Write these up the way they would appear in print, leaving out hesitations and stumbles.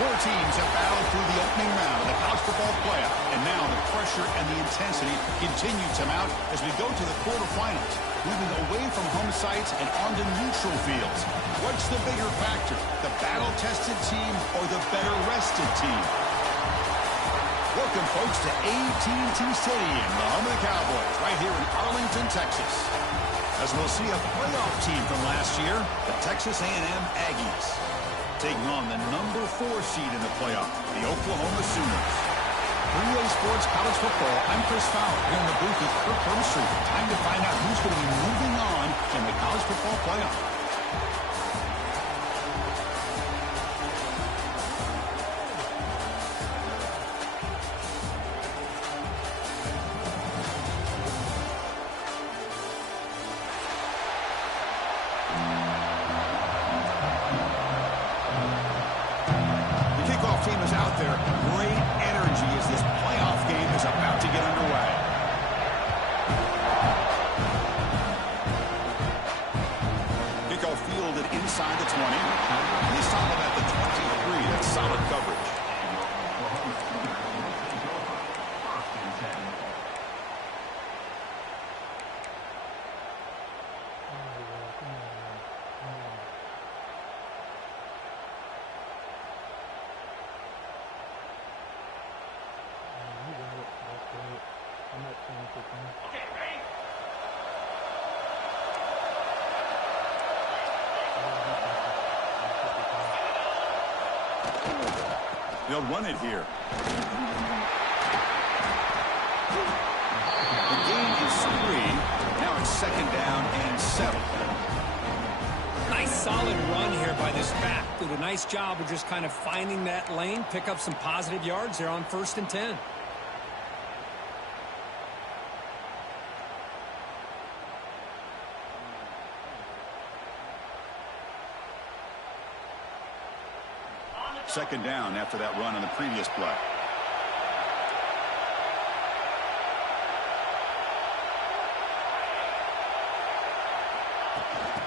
Four teams have battled through the opening round of the college football playoff, and now the pressure and the intensity continue to mount as we go to the quarterfinals, moving away from home sites and onto neutral fields. What's the bigger factor, the battle-tested team or the better-rested team? Welcome, folks, to AT&T Stadium, the home of the Cowboys, right here in Arlington, Texas. As we'll see a playoff team from last year, the Texas A&M Aggies, taking on the number 4 seed in the playoff, the Oklahoma Sooners. For EA Sports College Football, I'm Chris Fowler here in the booth with Kirk Herbstreit. Time to find out who's going to be moving on in the college football playoff. Team is out there. Great energy as this playoff game is about to get underway. Kickoff fielded inside the 20. He's solid at the 23. That's solid coverage. They'll run it here. The gain is 3. Now it's 2nd down and 7. Nice solid run here by this back. Did a nice job of just kind of finding that lane, pick up some positive yards there on 1st and 10. Second down after that run on the previous play.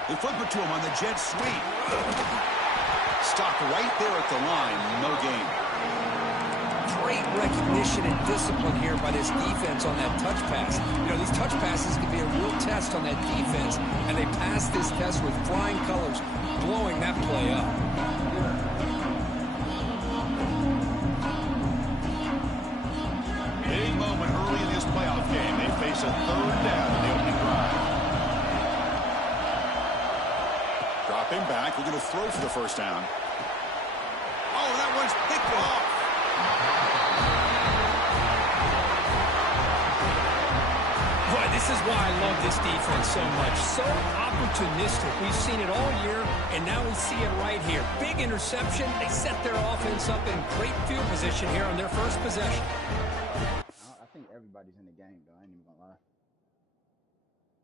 They flip it to him on the jet sweep. Stopped right there at the line. No gain. Great recognition and discipline here by this defense on that touch pass. You know, these touch passes can be a real test on that defense, and they passed this test with flying colors, blowing that play up. Big moment early in this playoff game. They face a 3rd down in the opening drive. Dropping back. We're going to throw for the 1st down. Oh, that one's picked off. Boy, this is why I love this defense so much. So opportunistic. We've seen it all year, and now we see it right here. Big interception. They set their offense up in great field position here on their first possession. I think everybody's in the game, though. I ain't even gonna lie.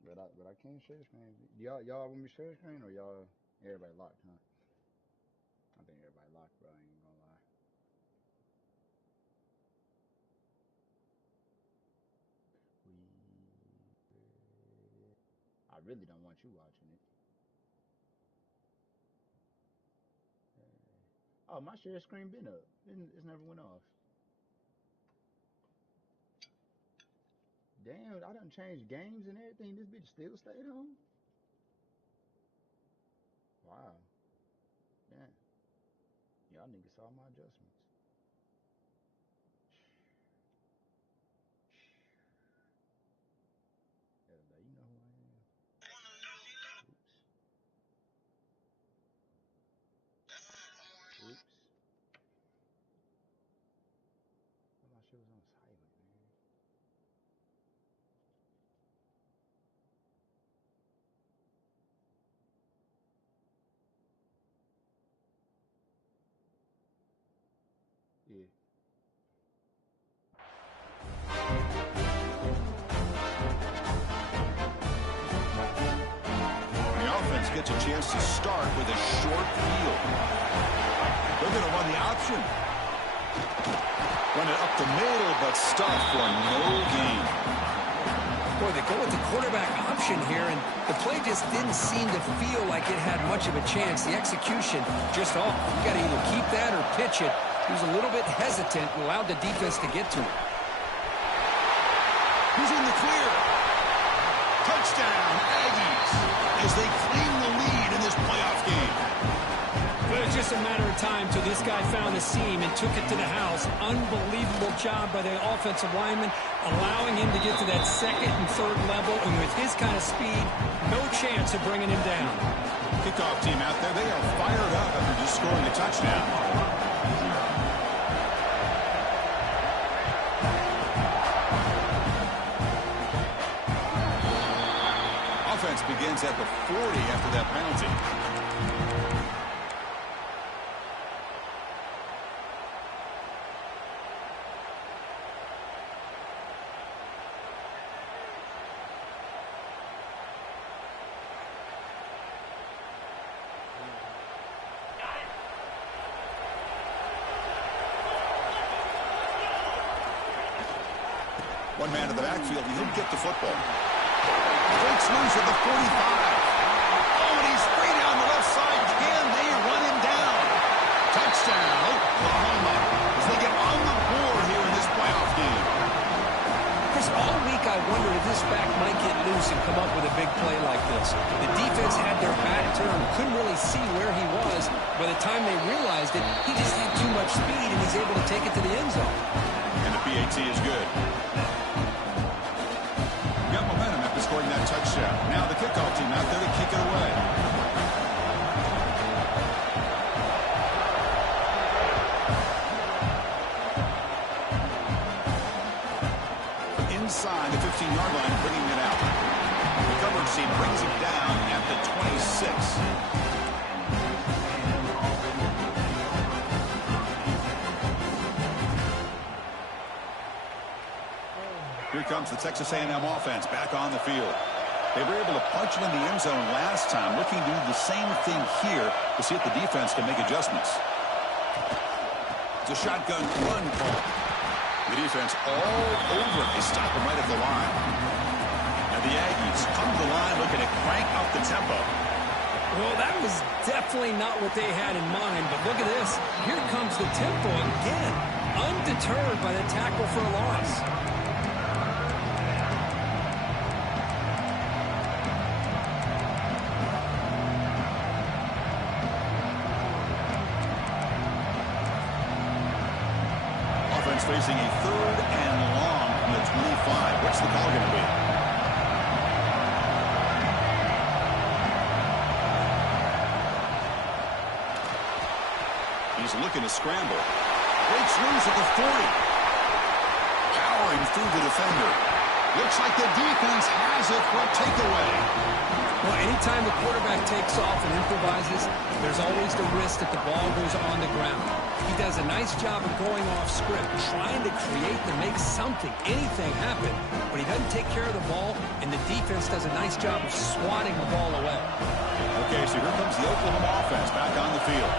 But I can't share screen. Y'all want me to share screen, or y'all everybody locked, huh? I think everybody locked, bro. I ain't even gonna lie. I really don't want you watching it. Oh, my share screen been up. It's never went off. Damn, I done changed games and everything. This bitch still stayed on? Wow. Damn. Y'all niggas saw my adjustments. Everybody, you know who I am. Oops. Oops. My shit was on silent, man. Yeah. The offense gets a chance to start with a short field. They're going to run the option. Run it up the middle, but stopped for no gain. Boy, they go with the quarterback option here, and the play just didn't seem to feel like it had much of a chance. The execution just off. You got to either keep that or pitch it. He was a little bit hesitant and allowed the defense to get to him. He's in the clear. Touchdown, Aggies, as they claim the lead in this playoff game. But it's just a matter of time till this guy found the seam and took it to the house. Unbelievable job by the offensive lineman, allowing him to get to that second and third level. And with his kind of speed, no chance of bringing him down. Kickoff team out there, they are fired up after just scoring a touchdown. Offense begins at the 40 after that penalty. One man in the backfield, he didn't get the football. Breaks loose at the 45. Oh, and he's free down the left side. Can they run him down? Touchdown, Oklahoma, as they get on the board here in this playoff game. Chris, all week I wondered if this back might get loose and come up with a big play like this. The defense had their back turned, couldn't really see where he was. By the time they realized it, he just had too much speed, and he's able to take it to the end zone. And the PAT is good. Got momentum after scoring that touchdown. Now the kickoff team out there to kick it away. Inside the 15-yard line, bringing it out. The coverage team brings it down at the 26. Here comes the Texas A&M offense back on the field. They were able to punch it in the end zone last time, looking to do the same thing here to see if the defense can make adjustments. It's a shotgun run call. The defense all over it. They stop him right at the line. And the Aggies come to the line looking to crank up the tempo. Well, that was definitely not what they had in mind, but look at this. Here comes the tempo again, undeterred by the tackle for a loss. Facing a 3rd and long from the 25. What's the call going to be? He's looking to scramble. Breaks loose at the 40. Powering through the defender. Looks like the defense has it for a takeaway. Well, anytime the quarterback takes off and improvises, there's always the risk that the ball goes on the ground. He does a nice job of going off script, trying to create to make something, anything happen, but he doesn't take care of the ball, and the defense does a nice job of swatting the ball away. Okay, so here comes the Oklahoma offense back on the field.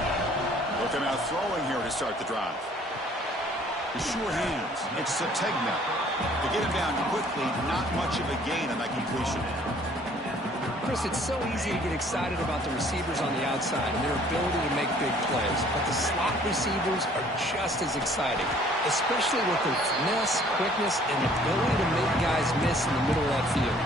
Look, they're now throwing here to start the drive. The sure hands. It's Sategna. To get him down quickly, not much of a gain on that completion. Chris, it's so easy to get excited about the receivers on the outside and their ability to make big plays, but the slot receivers are just as exciting, especially with their finesse, quickness, and ability to make guys miss in the middle of that field.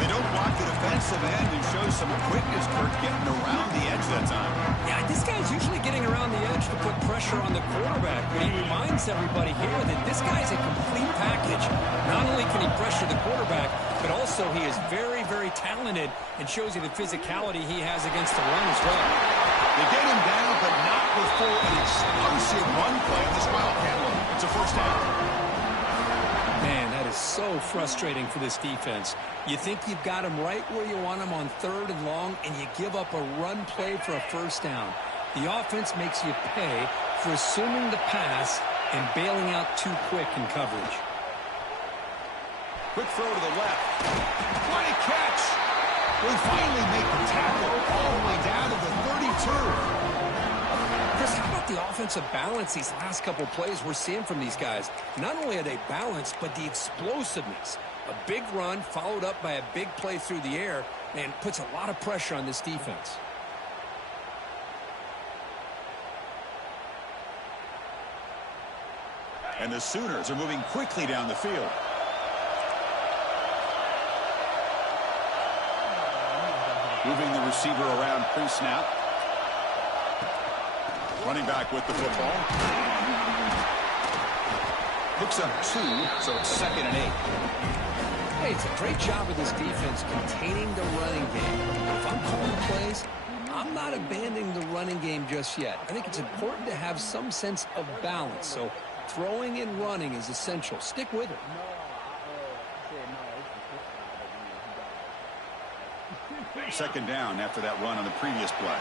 They don't block the defensive end and show some quickness, Kurt, getting around the edge that time. Yeah, this guy's usually getting around the edge to put pressure on the quarterback, but he reminds everybody here that this guy's a complete package. Not only can he pressure the quarterback, but also he is very, very talented and shows you the physicality he has against the run as well. They get him down, but not before an explosive run play in this Wildcat. It's a first down. Man, that is so frustrating for this defense. You think you've got him right where you want him on 3rd and long, and you give up a run play for a first down. The offense makes you pay for assuming the pass and bailing out too quick in coverage. Quick throw to the left. What a catch! We finally make the tackle all the way down to the 32. Chris, how about the offensive balance these last couple plays we're seeing from these guys? Not only are they balanced, but the explosiveness. A big run followed up by a big play through the air, and puts a lot of pressure on this defense. And the Sooners are moving quickly down the field. Moving the receiver around pre-snap. Running back with the football. Picks up 2, so it's 2nd and 8. Hey, it's a great job of this defense containing the running game. If I'm calling plays, I'm not abandoning the running game just yet. I think it's important to have some sense of balance. So throwing and running is essential. Stick with it. Second down after that run on the previous play.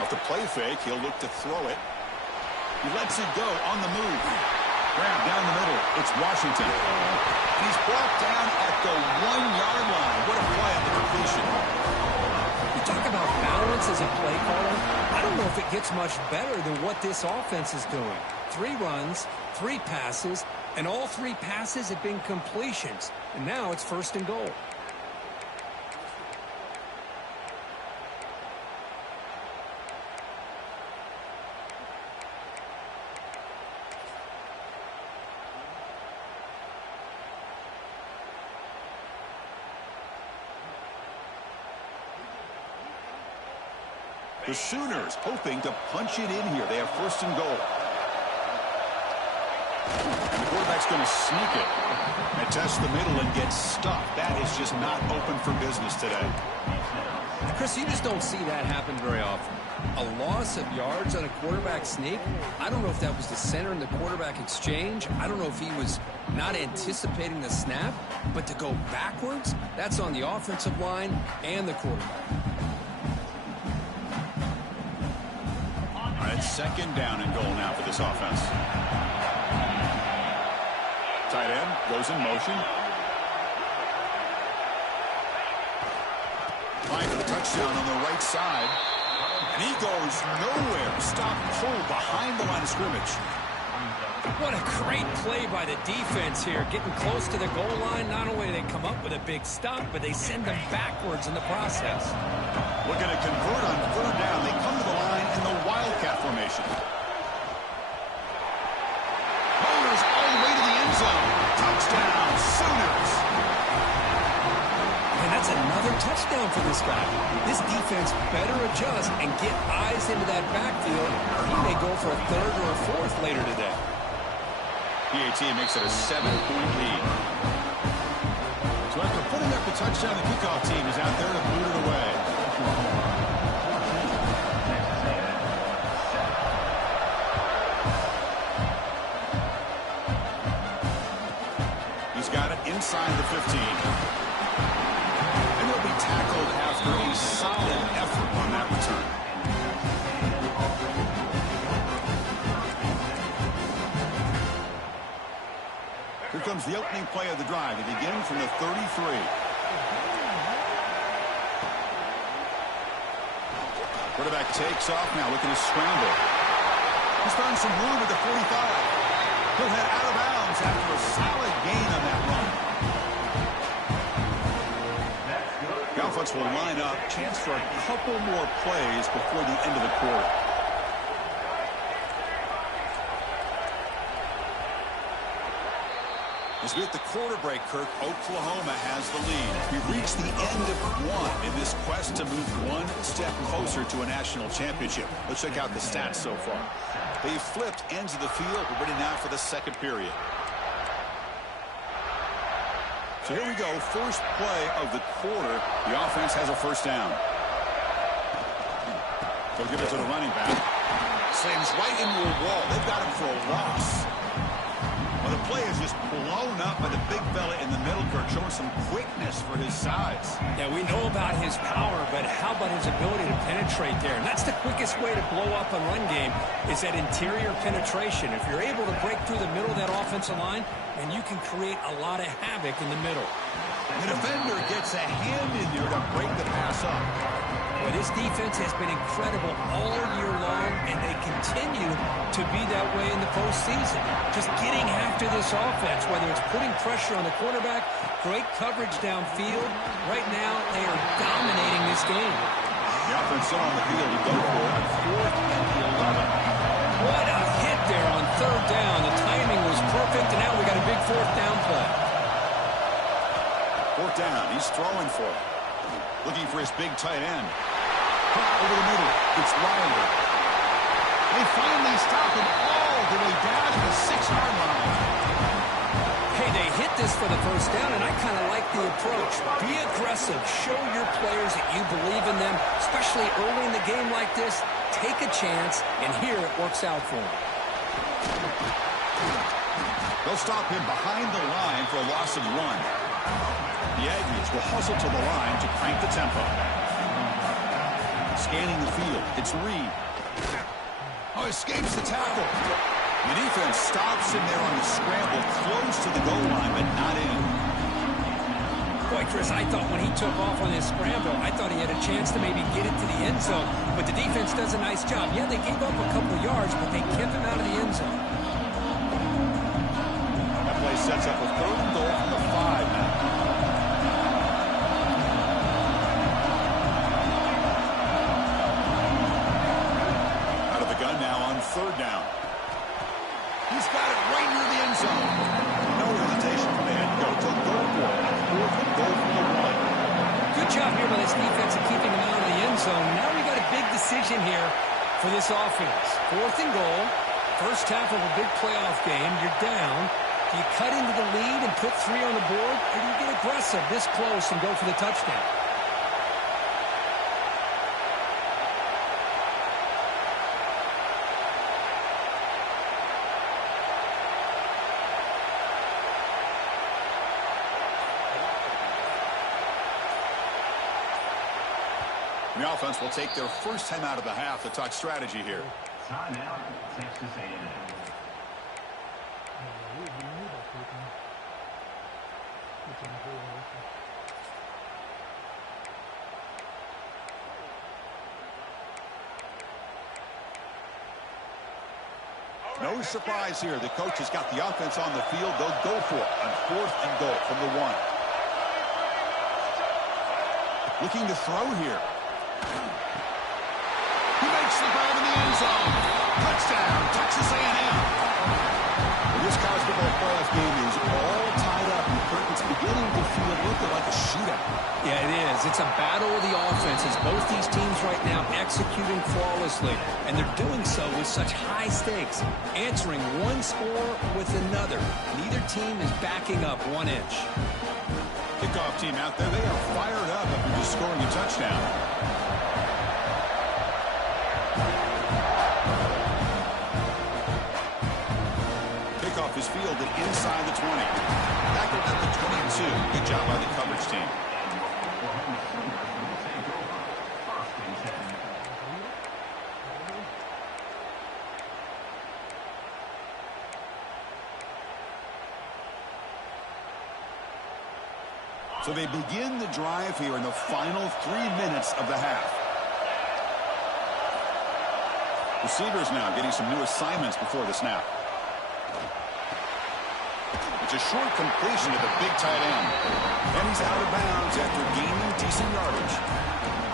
Off the play fake, he'll look to throw it. He lets it go on the move. Grab down the middle. It's Washington. And he's brought down at the 1-yard line. What a play on the completion. You talk about balance as a play caller. I don't know if it gets much better than what this offense is doing. 3 runs, 3 passes, and all 3 passes have been completions. And now it's 1st and goal. The Sooners hoping to punch it in here. They have 1st and goal. And the quarterback's going to sneak it and test the middle and get stuffed. That is just not open for business today. Chris, you just don't see that happen very often. A loss of yards on a quarterback sneak. I don't know if that was the center in the quarterback exchange. I don't know if he was not anticipating the snap. But to go backwards, that's on the offensive line and the quarterback. All right, 2nd down and goal now for this offense. Tight end goes in motion. Flying for the touchdown on the right side. And he goes nowhere. Stop pull behind the line of scrimmage. What a great play by the defense here. Getting close to the goal line. Not only do they come up with a big stop, but they send them backwards in the process. Looking to convert on 3rd down. They come to the line in the Wildcat formation. Motors all the way to the end zone. Touchdown, Sooners. And that's another touchdown for this guy. This defense better adjust and get eyes into that backfield. He may go for a 3rd or a 4th later today. PAT makes it a 7-point lead. So after putting up the touchdown, the kickoff team is out there to boot it away. He's got it inside the 15. And he'll be tackled after a solid effort on that return. Here comes the opening play of the drive. They begin from the 33. Quarterback takes off now, looking to scramble. He's found some room at the 45. He'll head out of bounds after a solid gain on that run. The offense will line up. Chance for a couple more plays before the end of the quarter. As we hit the quarter break, Kirk, Oklahoma has the lead. We've reached the end of 1 in this quest to move 1 step closer to a national championship. Let's check out the stats so far. They've flipped ends of the field. We're ready now for the 2nd period. So here we go. First play of the quarter. The offense has a 1st down. They'll give it to the running back. Slams right into a wall. They've got him for a loss. Well, the play is just blown up by the big fella in the middle, Kirk, showing some quickness for his size. Yeah, we know about his power, but how about his ability to penetrate there? And that's the quickest way to blow up a run game is that interior penetration. If you're able to break through the middle of that offensive line, then you can create a lot of havoc in the middle. The defender gets a hand in there to break the pass up. Well, this defense has been incredible all year long, and they continue to be that way in the postseason. Just getting after this offense, whether it's putting pressure on the quarterback, great coverage downfield. Right now, they are dominating this game. The offense still on the field to go for it on 4th and 11. What a hit there on 3rd down. The timing was perfect, and now we got a big 4th down play. 4th down. He's throwing for it. Looking for his big tight end. Over the middle. It's Riley. They finally stop him all the way down to the 6-yard line. Hey, they hit this for the 1st down, and I kind of like the approach. Be aggressive. Show your players that you believe in them, especially early in the game like this. Take a chance, and here it works out for them. They'll stop him behind the line for a loss of 1. The Aggies will hustle to the line to crank the tempo. Scanning the field, it's Reed. Oh, escapes the tackle. The defense stops him there on the scramble, close to the goal line, but not in. Boy, Chris, I thought when he took off on his scramble, I thought he had a chance to maybe get it to the end zone, but the defense does a nice job. Yeah, they gave up a couple of yards, but they kept him out of the end zone. That play sets up a 3rd and goal from the 5 now. Out of the gun now on 3rd down. He's got it right near the end zone. No hesitation from the head coach. He'll go for it on 4th and goal from the 1. Good job here by this defense of keeping him out of the end zone. Now we got a big decision here for this offense. 4th and goal. First half of a big playoff game. You're down. Do you cut into the lead and put 3 on the board, or do you get aggressive this close and go for the touchdown? The offense will take their first time out of the half to talk strategy here. Time out, Texas A&M. No surprise here. The coach has got the offense on the field. They'll go for it on 4th and goal from the 1. Looking to throw here. He makes the grab in the end zone. Touchdown, Texas A&M. Well, this college football playoff game is all tied up. It's beginning to feel like a shootout. Yeah, it is. It's a battle of the offenses. Both these teams right now executing flawlessly, and they're doing so with such high stakes, answering one score with another. Neither team is backing up 1 inch. Kickoff team out there, they are fired up after just scoring a touchdown. Kickoff is fielded inside the 20. Tackled at the 22. Good job by the coverage team. So they begin the drive here in the final 3 minutes of the half. Receivers now getting some new assignments before the snap. It's a short completion to the big tight end. And he's out of bounds after gaining decent yardage.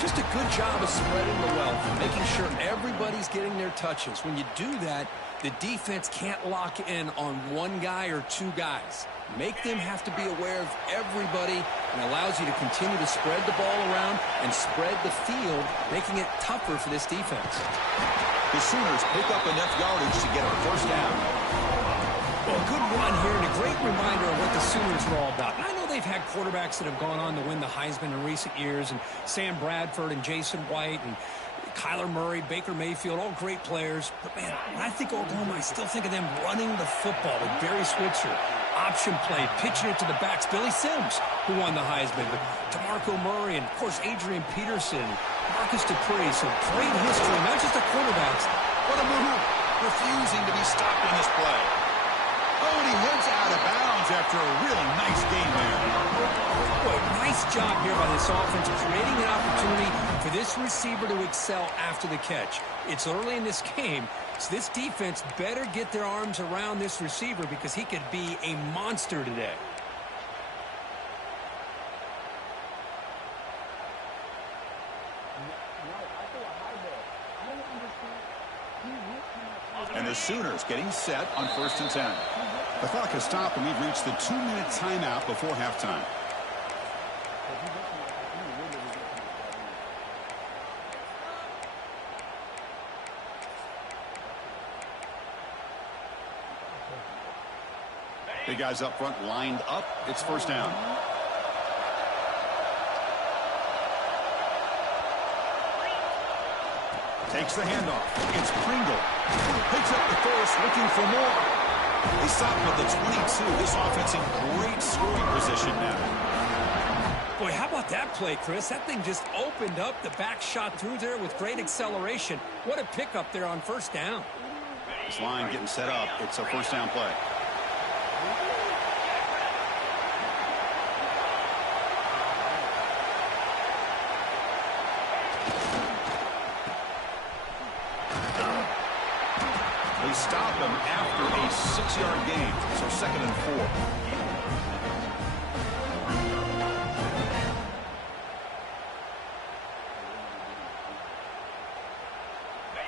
Just a good job of spreading the wealth, making sure everybody's getting their touches. When you do that, the defense can't lock in on 1 guy or 2 guys. Make them have to be aware of everybody, and allows you to continue to spread the ball around and spread the field, making it tougher for this defense. The Sooners pick up enough yardage to get a first down. Well, a good run here and a great reminder of what the Sooners are all about. And I know they've had quarterbacks that have gone on to win the Heisman in recent years, and Sam Bradford and Jason White and Kyler Murray, Baker Mayfield, all great players. But, man, when I think Oklahoma, I still think of them running the football with Barry Switzer. Option play, pitching it to the backs. Billy Sims, who won the Heisman. But DeMarco Murray and, of course, Adrian Peterson, Marcus Dupree. So great history, not just the quarterbacks. What a move. Refusing to be stopped on this play. Oh, and he heads out of bounds after a really nice game there. Boy, nice job here by this offense, creating an opportunity for this receiver to excel after the catch. It's early in this game, so this defense better get their arms around this receiver because he could be a monster today. And the Sooners getting set on 1st and 10. The clock has stopped, and we've reached the 2-minute timeout before halftime. Big guys up front lined up. It's 1st down. Takes the handoff. It's Pringle. Picks up the first, looking for more. They stop with the 22. This offense in great scoring position now. Boy, how about that play, Chris? That thing just opened up. The back shot through there with great acceleration. What a pickup there on 1st down. This line getting set up. It's a 1st down play. They stop him after a 6-yard gain, so 2nd and 4.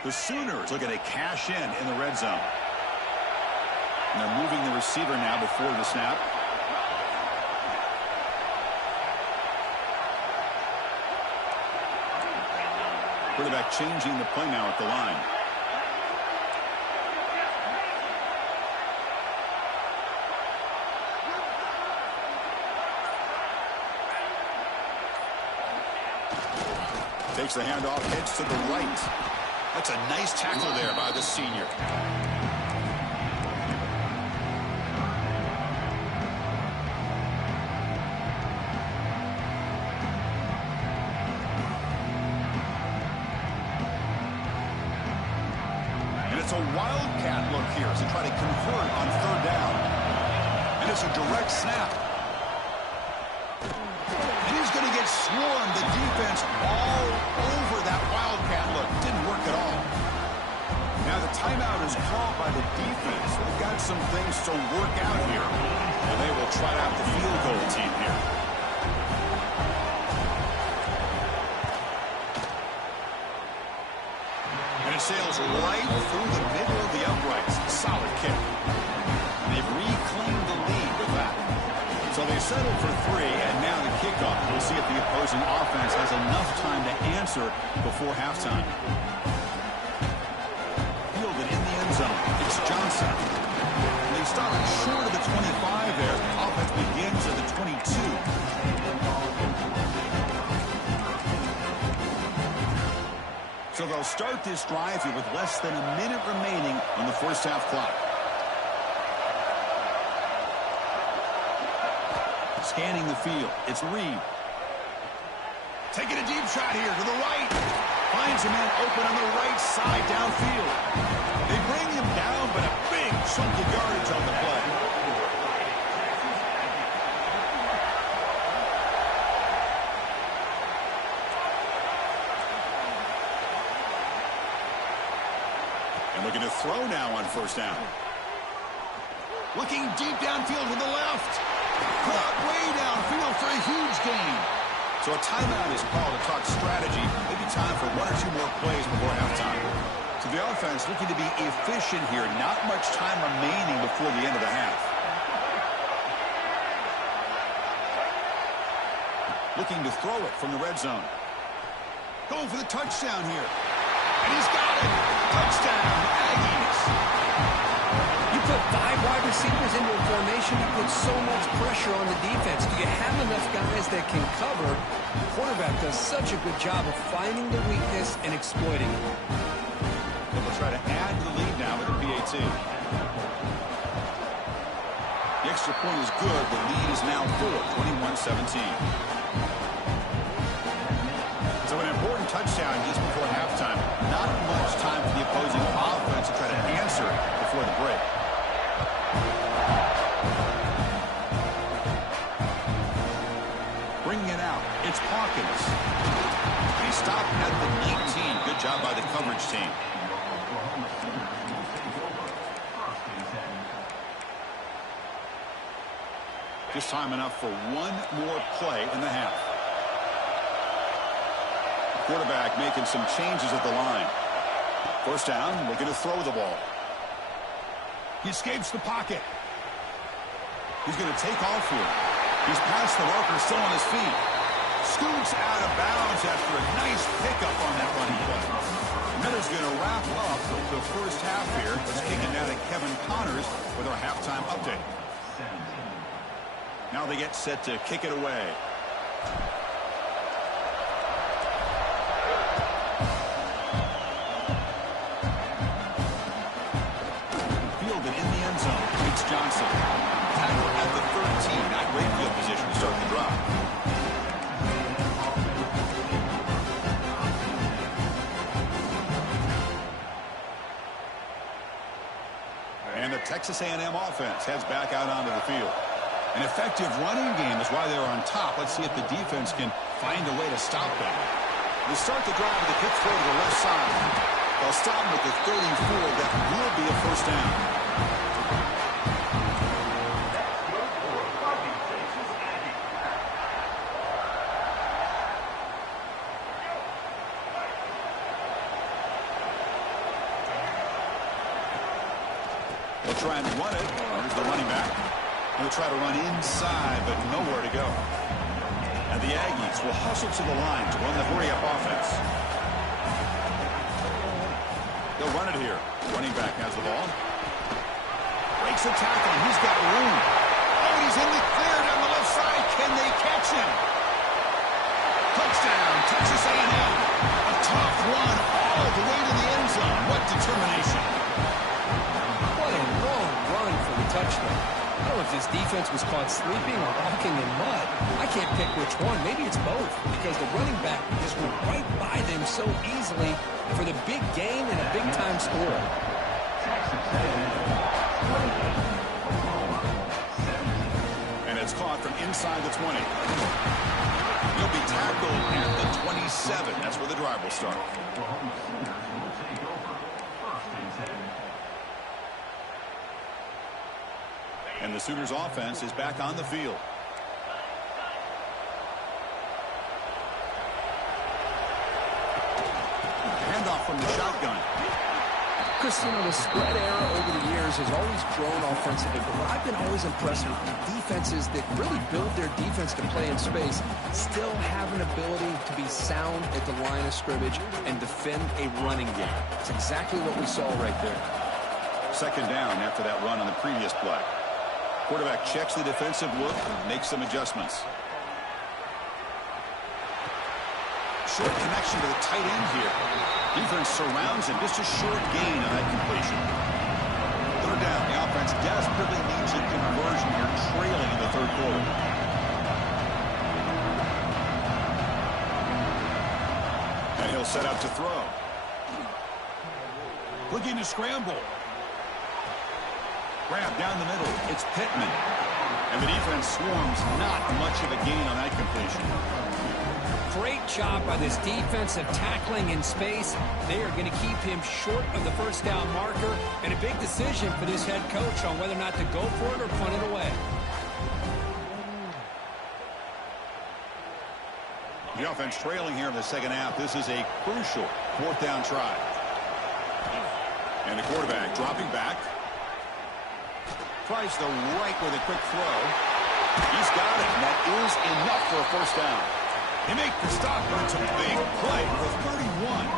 The Sooners looking to cash in the red zone. And they're moving the receiver now before the snap. Quarterback changing the play now at the line. Takes the handoff, heads to the right. That's a nice tackle there by the senior. And it's a wildcat look here as they try to convert on 3rd down. And it's a direct snap. Going to get swarmed. The defense all over that wildcat look. Didn't work at all. Now the timeout is called by the defense. They've got some things to work out here. And they will try out the field goal team here. And it sails right through the middle of the uprights. Solid kick. And they've reclaimed the lead with that. So they settled for 3, and now the kickoff. We'll see if the opposing offense has enough time to answer before halftime. Fielded in the end zone. It's Johnson. And they stop it short of the 25 there. Offense begins at the 22. So they'll start this drive here with less than a minute remaining on the 1st half clock. Scanning the field. It's Reed. Taking a deep shot here to the right. Finds a man open on the right side downfield. They bring him down, but a big chunk of yardage on the play. And looking to throw now on 1st down. Looking deep downfield with the left. Caught way downfield for a huge gain. So a timeout is called to talk strategy. Maybe time for 1 or 2 more plays before halftime. So the offense looking to be efficient here. Not much time remaining before the end of the half. Looking to throw it from the red zone. Going for the touchdown here. And he's got it. Touchdown, Aggies. You put 5 wide receivers into a formation, you put so much pressure on the defense. Do you have enough guys that can cover? The quarterback does such a good job of finding the weakness and exploiting it. They'll try to add to the lead now with a PAT. The extra point is good. The lead is now 21-17. So an important touchdown just before halftime. Not much time for the opposing offense to try to answer before the break. Bringing it out. Good job by the coverage team. Just time enough for one more play in the half. Quarterback making some changes at the line. First down, looking to throw the ball. He escapes the pocket. He's going to take off here. He's past the marker, still on his feet. Scoots out of bounds after a nice pickup on that running play. And that is going to wrap up the first half here. Let's kick it now to Kevin Connors with our halftime update. Now they get set to kick it away. Fielded in the end zone. It's Johnson. Tackle at the 13. Not great field position to start the drive. And the Texas A&M offense heads back out onto the field. An effective running game is why they're on top. Let's see if the defense can find a way to stop them. They start the drive with a quick throw to the left side. They'll stop them at the 34. That will be a first down. They'll try and run it. Here's the running back. They'll try to run inside, but nowhere to go. And the Aggies will hustle to the line to run the hurry-up offense. They'll run it here. Running back has the ball. Breaks a tackle. He's got room. Oh, he's in the clear down the left side. Can they catch him? Touchdown, Texas A&M. A tough run all the way to the end zone. What determination. What a long run for the touchdown. I don't know if this defense was caught sleeping or walking in mud. I can't pick which one. Maybe it's both, because the running back just went right by them so easily for the big gain and a big-time score. And it's caught from inside the 20. He'll be tackled at the 27. That's where the drive will start. And the Sooners offense is back on the field. Handoff from the shotgun. Chris, you know, the spread era over the years has always grown offensively, but what I've been always impressed with defenses that really build their defense to play in space still have an ability to be sound at the line of scrimmage and defend a running game. It's exactly what we saw right there. Second down after that run on the previous play. Quarterback checks the defensive look and makes some adjustments. Short connection to the tight end here. Defense surrounds him. Just a short gain on that completion. Third down. The offense desperately needs a conversion here, trailing in the third quarter. And he'll set up to throw. Looking to scramble. Grab down the middle. It's Pittman. And the defense swarms. Not much of a gain on that completion. Great job by this defensive tackling in space. They are going to keep him short of the first down marker, and a big decision for this head coach on whether or not to go for it or punt it away. The offense trailing here in the second half. This is a crucial fourth down try. And the quarterback dropping back. Tries the right with a quick throw. He's got it, and that is enough for a first down. They make the stop, but it's a big play for 31.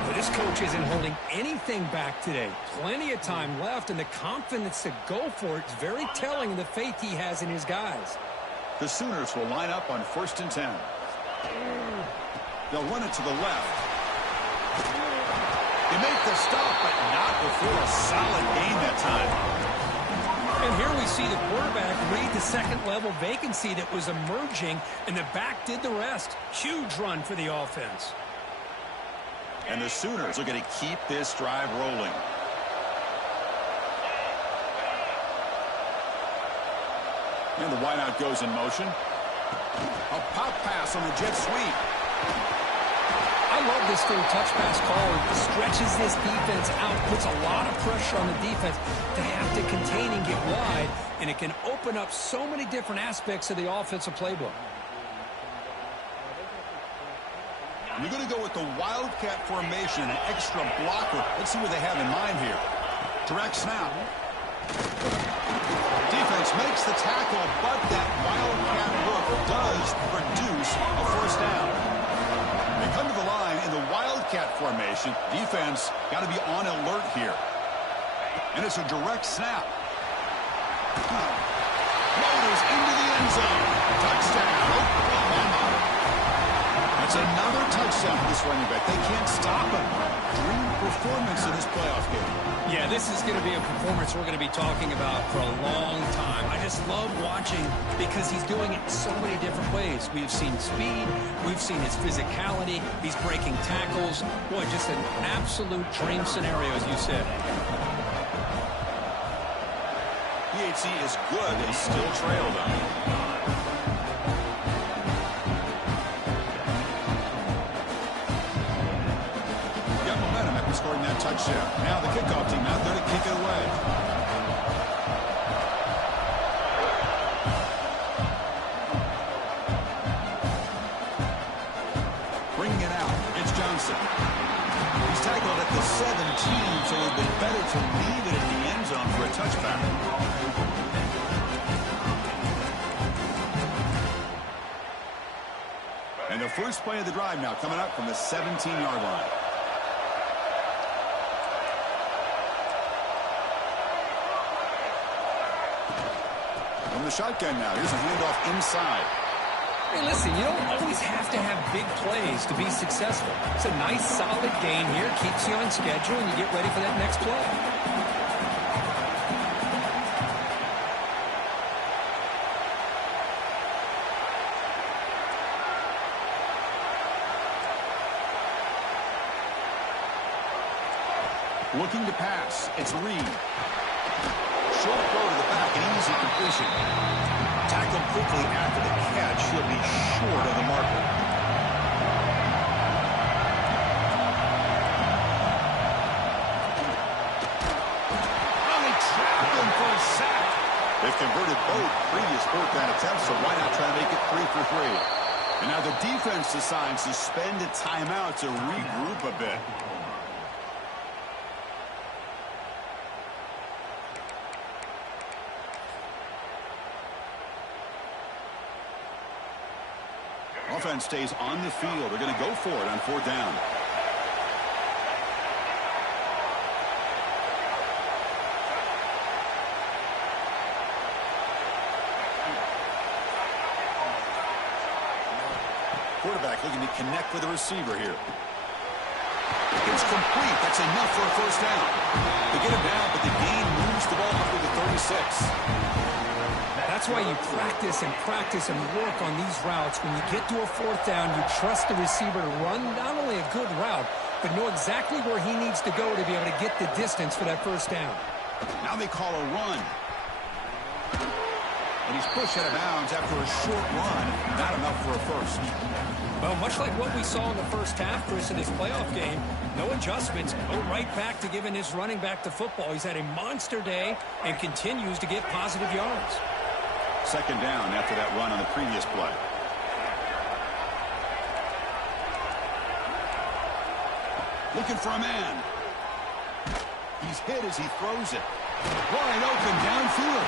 Well, this coach isn't holding anything back today. Plenty of time left, and the confidence to go for it is very telling of the faith he has in his guys. The Sooners will line up on 1st and 10. They'll run it to the left. They make the stop, but not before a solid gain that time. And here we see the quarterback read the second-level vacancy that was emerging, and the back did the rest. Huge run for the offense. And the Sooners are going to keep this drive rolling. And the wideout goes in motion. A pop pass on the jet sweep. I love this through touch pass call. It stretches this defense out, puts a lot of pressure on the defense to have to contain and get wide, and it can open up so many different aspects of the offensive playbook. You're going to go with the Wildcat formation, an extra blocker. Let's see what they have in mind here. Direct snap. Defense makes the tackle, but that Wildcat look does produce a first down. They come to the line in the Wildcat formation. Defense got to be on alert here. And it's a direct snap. Motors into the end zone. Touchdown, Oklahoma. That's another touchdown for this running back. They can't stop him. Dream performance in this playoff game. Yeah, this is going to be a performance we're going to be talking about for a long time. I just love watching because he's doing it so many different ways. We've seen speed. We've seen his physicality. He's breaking tackles. Boy, just an absolute dream scenario, as you said. PHC is good and still trailed them. Scoring that touchdown. Now the kickoff team out there to kick it away. Bringing it out. It's Johnson. He's tackled at the 17, so it would be better to leave it in the end zone for a touchback. And the first play of the drive now coming up from the 17-yard line. The shotgun now. Here's a handoff inside. Hey, listen, you don't always have to have big plays to be successful. It's a nice, solid gain here. Keeps you on schedule, and you get ready for that next play. Looking to pass. It's Reed. Short throw to the back, an easy completion. Tackled quickly after the catch. He'll be short of the marker. Oh, they trapped him for a sack. They've converted both previous fourth down attempts, so why not try to make it 3 for 3? And now the defense decides to spend a timeout to regroup a bit. Offense stays on the field. They're going to go for it on 4th down. Quarterback looking to connect with the receiver here. It's complete. That's enough for a first down. They get it down, but the gain moves the ball up to the 36. That's why you practice and work on these routes. When you get to a 4th down, you trust the receiver to run not only a good route, but know exactly where he needs to go to be able to get the distance for that first down. Now they call a run. And he's pushed out of bounds after a short run. Not enough for a first. Well, much like what we saw in the first half, Chris, in this playoff game, no adjustments, go right back to giving his running back the football. He's had a monster day and continues to get positive yards. 2nd down after that run on the previous play. Looking for a man. He's hit as he throws it. Wide open downfield.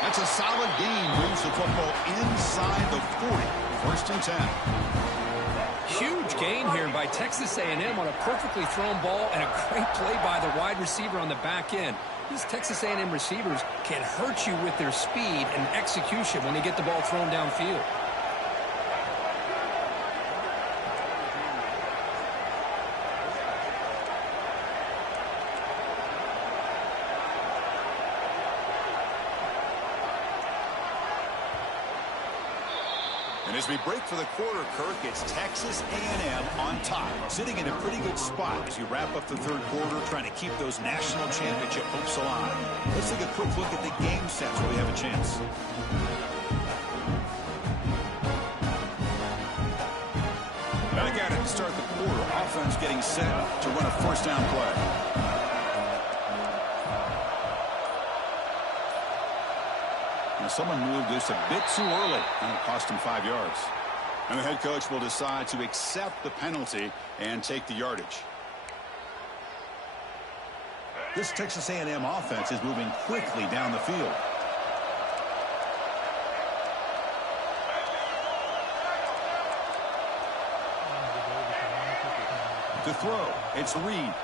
That's a solid gain. Moves the football inside the 40. 1st and 10. Huge gain here by Texas A&M on a perfectly thrown ball and a great play by the wide receiver on the back end. These Texas A&M receivers can hurt you with their speed and execution when they get the ball thrown downfield. And as we break for the quarter, Kirk, it's Texas A&M on top, sitting in a pretty good spot as you wrap up the 3rd quarter, trying to keep those national championship hopes alive. Let's take a quick look at the game stats where we have a chance. Back at it, to start the quarter. Offense getting set to run a first down play. Now someone moved this a bit too early, and it cost him 5 yards. And the head coach will decide to accept the penalty and take the yardage. This Texas A&M offense is moving quickly down the field. To throw, it's Reed.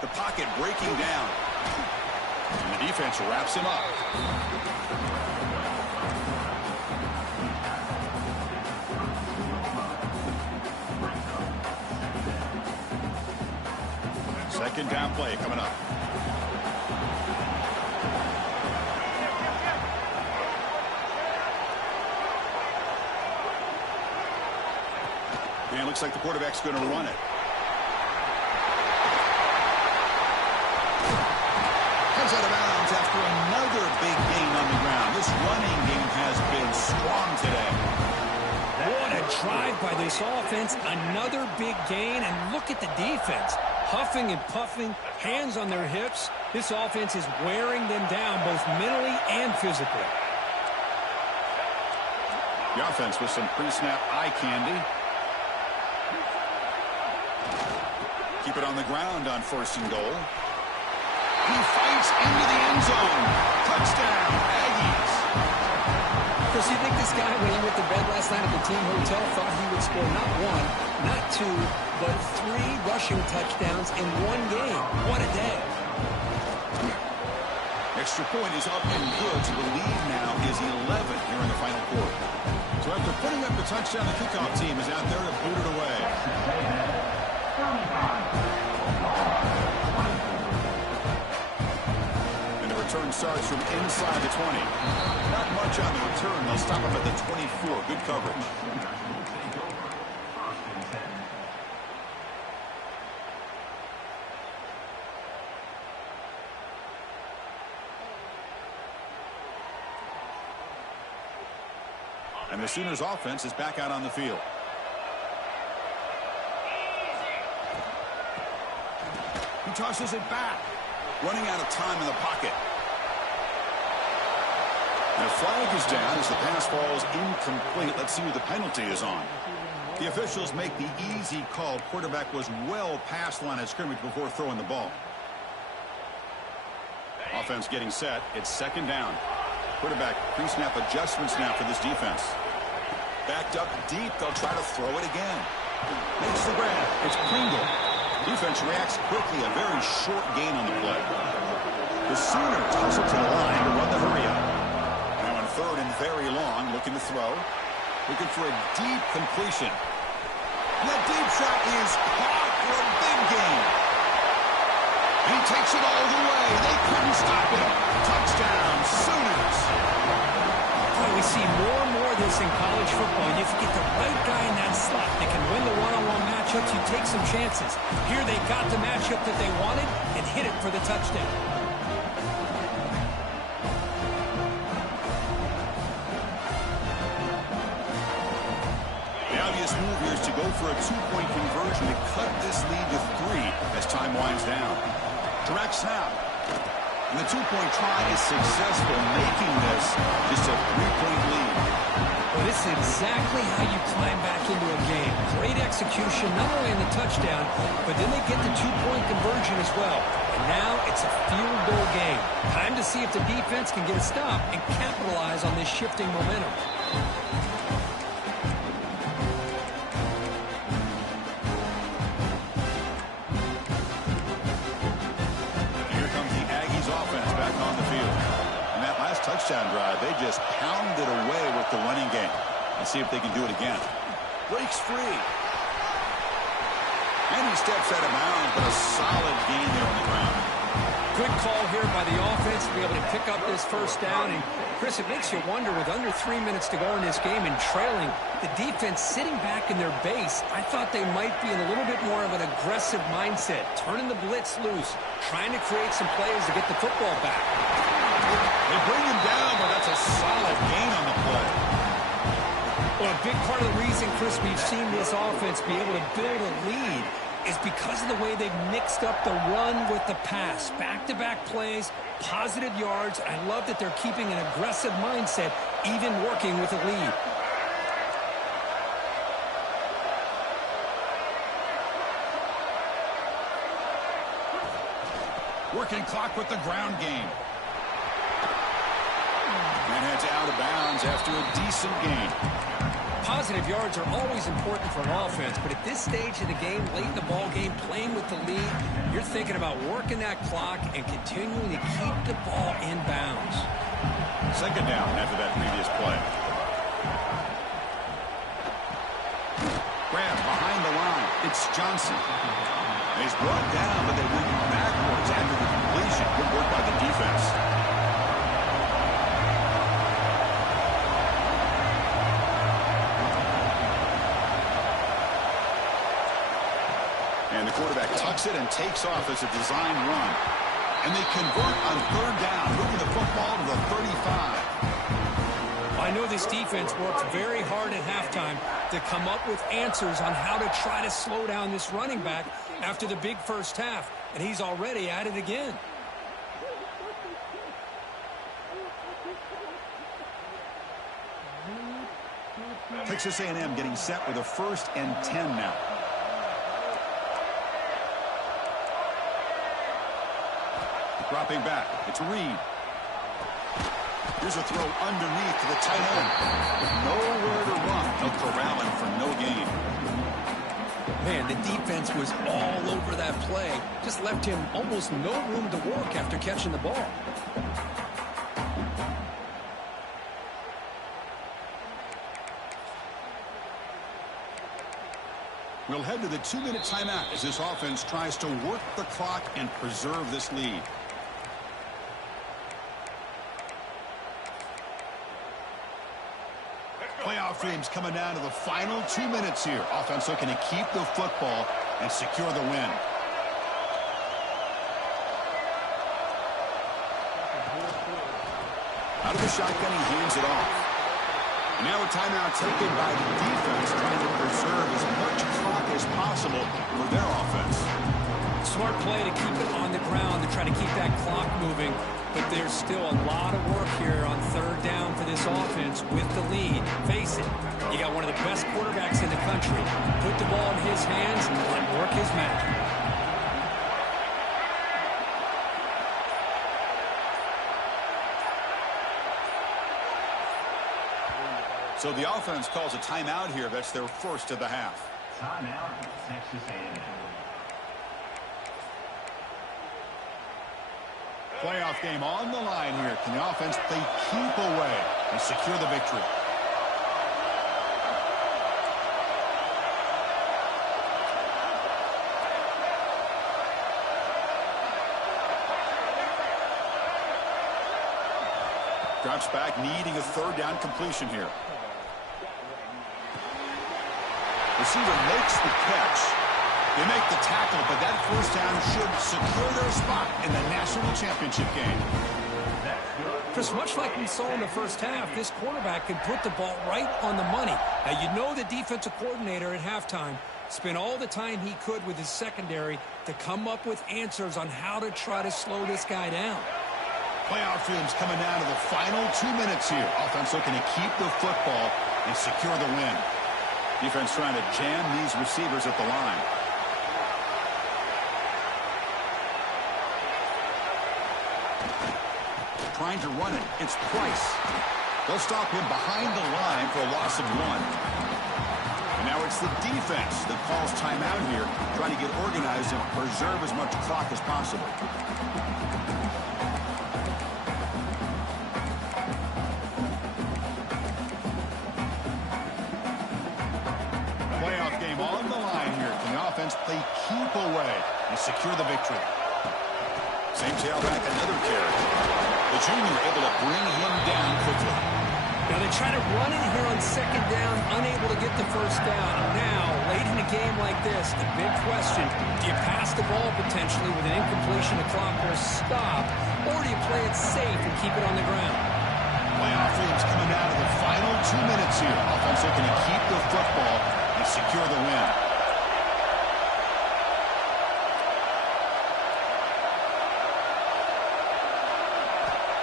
The pocket breaking down. And the defense wraps him up. Second down play coming up. And it looks like the quarterback's going to run it. Comes out of bounds after another big gain on the ground. This running game has been strong today. What a drive by this offense. Another big gain, and look at the defense. Huffing and puffing, hands on their hips. This offense is wearing them down both mentally and physically. The offense with some pre-snap eye candy. Keep it on the ground on 1st and goal. He fights into the end zone. Touchdown, Aggies. Chris, you think this guy, when he went to bed last night at the team hotel, thought he would score not 1, not 2, but 3 rushing touchdowns in 1 game? What a day. Extra point is up and good, so the lead now is 11 here in the final quarter. So after putting up the touchdown, the kickoff team is out there to boot it away. And the return starts from inside the 20. Not much on the return. They'll stop him at the 24. Good coverage. And the Sooners offense is back out on the field. He tosses it back. Running out of time in the pocket. And a flag is down as the pass falls incomplete. Let's see who the penalty is on. The officials make the easy call. Quarterback was well past the line of scrimmage before throwing the ball. Offense getting set. It's 2nd down. Quarterback pre-snap adjustments now for this defense. Backed up deep. They'll try to throw it again. Makes the grab. It's Pringle. Defense reacts quickly. A very short gain on the play. The Sooners hustle to the line to run the hurry up. Now on 3rd and very long, looking to throw. Looking for a deep completion. And that deep shot is caught for a big gain. He takes it all the way. They couldn't stop him. Touchdown, Sooners. Boy, we see more and more of this in college football. If you get the right guy in that slot that can win the one-on-one matchups, you take some chances. Here they got the matchup that they wanted and hit it for the touchdown. The obvious move here is to go for a 2-point conversion to cut this lead to 3 as time winds down. Direct snap. And the 2-point try is successful, making this just a 3-point lead. Well, this is exactly how you climb back into a game. Great execution, not only in the touchdown, but then they get the 2-point conversion as well. And now it's a field goal game. Time to see if the defense can get a stop and capitalize on this shifting momentum. Touchdown drive. They just pounded away with the running game. Let's see if they can do it again. Breaks free. And he steps out of bounds, but a solid gain there on the ground. Good call here by the offense to be able to pick up this 1st down. And, Chris, it makes you wonder, with under 3 minutes to go in this game and trailing, the defense sitting back in their base, I thought they might be in a little bit more of an aggressive mindset, turning the blitz loose, trying to create some plays to get the football back. They bring him down, but that's a solid gain on the play. Well, a big part of the reason, Chris, we've seen this offense be able to build a lead is because of the way they've mixed up the run with the pass. Back-to-back plays, positive yards. I love that they're keeping an aggressive mindset, even working with a lead. Working clock with the ground game. And heads out of bounds after a decent gain. Positive yards are always important for an offense, but at this stage of the game, late in the ball game, playing with the lead, you're thinking about working that clock and continuing to keep the ball in bounds. Second down after that previous play. Grab behind the line. It's Johnson. He's brought down, but they went backwards after the completion. Good work by the defense. And the quarterback tucks it and takes off as a design run. And they convert on third down, moving the football to the 35. I know this defense worked very hard at halftime to come up with answers on how to try to slow down this running back after the big first half, and he's already at it again. Texas A&M getting set with a 1st and 10 now. Dropping back, it's Reed. Here's a throw underneath to the tight end. Nowhere to run. They'll corral him for no gain. Man, the defense was all over that play. Just left him almost no room to work after catching the ball. We'll head to the 2-minute timeout as this offense tries to work the clock and preserve this lead. Playoff dreams coming down to the final 2 minutes here. Offense looking to keep the football and secure the win. Out of the shotgun, he hands it off. And now a timeout taken by the defense, trying to preserve as much clock as possible for their offense. Smart play to keep it on the ground to try to keep that clock moving. But there's still a lot of work here on third down for this offense with the lead. Face it, you got one of the best quarterbacks in the country. Put the ball in his hands and let him work his magic. So the offense calls a timeout here. That's their first of the half. Timeout, Texas A&M. Playoff game on the line here. Can the offense play keep away and secure the victory? Drops back, needing a third down completion here. Receiver makes the catch. They make the tackle, but that first down should secure their spot in the national championship game. Chris, much like we saw in the first half, this quarterback can put the ball right on the money. Now, you know the defensive coordinator at halftime spent all the time he could with his secondary to come up with answers on how to try to slow this guy down. Playoff dreams coming down to the final 2 minutes here. Offense looking to keep the football and secure the win. Defense trying to jam these receivers at the line. Trying to run it. It's Price. They'll stop him behind the line for a loss of 1. And now it's the defense that calls timeout here, trying to get organized and preserve as much clock as possible. Playoff game on the line here. Can the offense play keep away and secure the victory? Same tailback, another carry. The junior able to bring him down quickly. Now they try to run it here on second down, unable to get the first down. Now, late in a game like this, the big question, do you pass the ball potentially with an incompletion, a clock, or a stop, or do you play it safe and keep it on the ground? Playoff games coming down to the final 2 minutes here. Offense looking to keep the football and secure the win.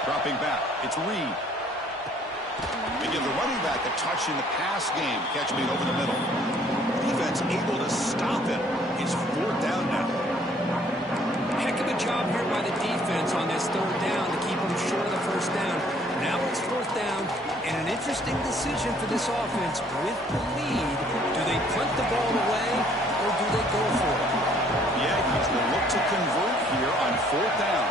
Dropping back, it's Reed. They give the running back a touch in the pass game, catching it over the middle. Defense able to stop it. It's 4th down now. Heck of a job here by the defense on this 3rd down to keep them short of the 1st down. Now it's 4th down, and an interesting decision for this offense with the lead. Do they punt the ball away, or do they go for it? Yeah, he's going to look to convert here on 4th down.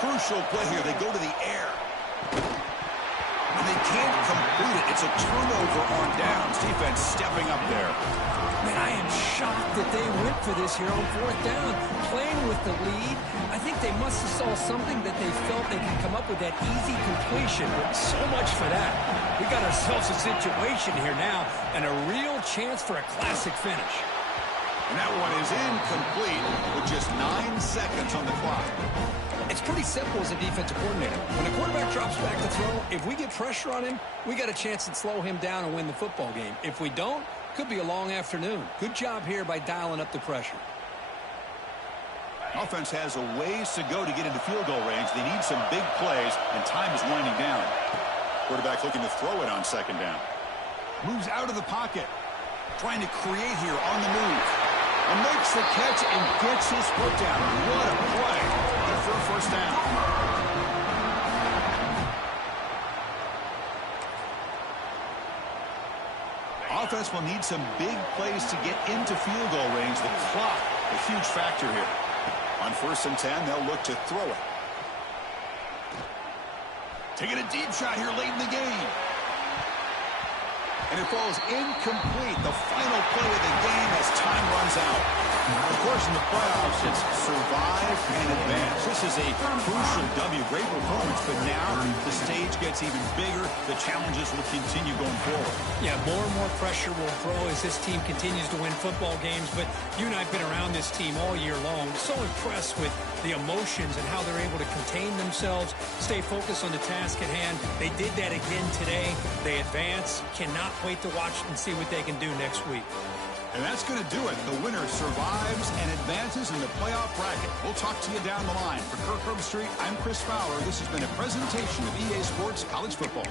Crucial play here. They go to the air. And they can't complete it. It's a turnover on downs. Defense stepping up there. Man, I am shocked that they went for this here on 4th down. Playing with the lead, I think they must have saw something that they felt they could come up with that easy completion. But so much for that. We got ourselves a situation here now and a real chance for a classic finish. And that one is incomplete with just 9 seconds on the clock. It's pretty simple as a defensive coordinator. When a quarterback drops back to throw, if we get pressure on him, we got a chance to slow him down and win the football game. If we don't, could be a long afternoon. Good job here by dialing up the pressure. Offense has a ways to go to get into field goal range. They need some big plays, and time is winding down. Quarterback looking to throw it on 2nd down. Moves out of the pocket. Trying to create here on the move. And makes the catch and gets his foot down. What a play. Good for a 1st down. Offense will need some big plays to get into field goal range. The clock, a huge factor here. On 1st and 10, they'll look to throw it. Taking a deep shot here late in the game. And it falls incomplete. The final play of the game as time runs out. Of course, in the playoffs, it's survive and advance. This is a crucial W. Great performance, but now the stage gets even bigger. The challenges will continue going forward. Yeah, more and more pressure will grow as this team continues to win football games. But you and I have been around this team all year long. So impressed with the emotions and how they're able to contain themselves, stay focused on the task at hand. They did that again today. They advance. Cannot wait to watch and see what they can do next week. And that's going to do it. The winner survives and advances in the playoff bracket. We'll talk to you down the line. For Kirk Herbstreit, I'm Chris Fowler. This has been a presentation of EA Sports College Football.